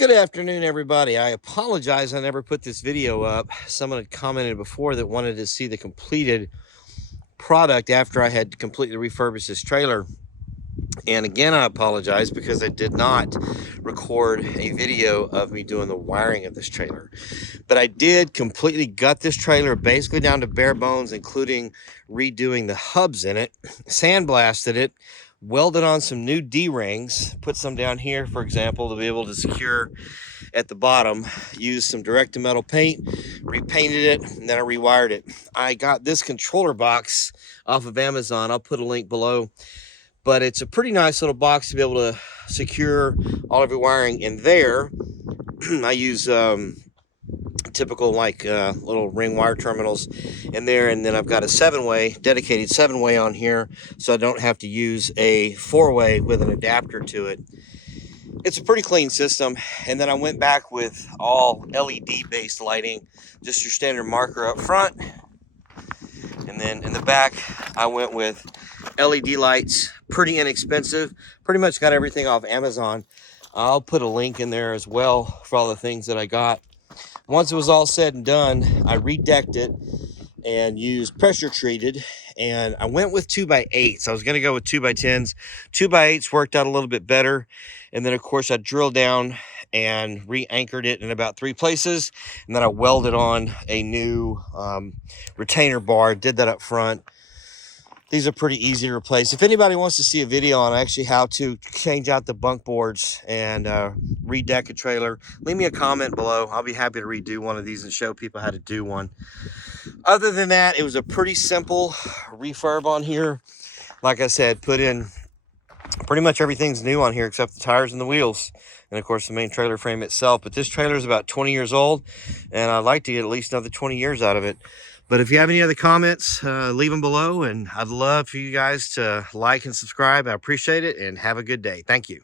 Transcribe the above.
Good afternoon, everybody. I apologize I never put this video up. Someone had commented before that wanted to see the completed product after I had completely refurbished this trailer. And again, I apologize because I did not record a video of me doing the wiring of this trailer. But I did completely gut this trailer basically down to bare bones, including redoing the hubs in it, sandblasted it, welded on some new D-rings, put some down here, for example, to be able to secure at the bottom, used some direct-to-metal paint, repainted it, and then I rewired it. I got this controller box off of Amazon. I'll put a link below, but it's a pretty nice little box to be able to secure all of your wiring in there. I use typical little ring wire terminals in there, and then I've got a 7-way, dedicated 7-way on here, so I don't have to use a 4-way with an adapter to it. It's a pretty clean system. And then I went back with all LED based lighting, just your standard marker up front, and then in the back I went with LED lights, pretty inexpensive, pretty much got everything off Amazon. I'll put a link in there as well for all the things that I got. Once it was all said and done, I redecked it and used pressure treated, and I went with 2x8s. I was going to go with 2x10s. 2x8s worked out a little bit better, and then of course I drilled down and re-anchored it in about 3 places, and then I welded on a new retainer bar. Did that up front. These are pretty easy to replace. If anybody wants to see a video on actually how to change out the bunk boards and redeck a trailer, leave me a comment below. I'll be happy to redo one of these and show people how to do one. Other than that, it was a pretty simple refurb on here. Like I said, put in pretty much everything's new on here except the tires and the wheels, and of course the main trailer frame itself. But this trailer is about 20 years old, and I'd like to get at least another 20 years out of it. But if you have any other comments, leave them below, and I'd love for you guys to like and subscribe. I appreciate it, and have a good day. Thank you.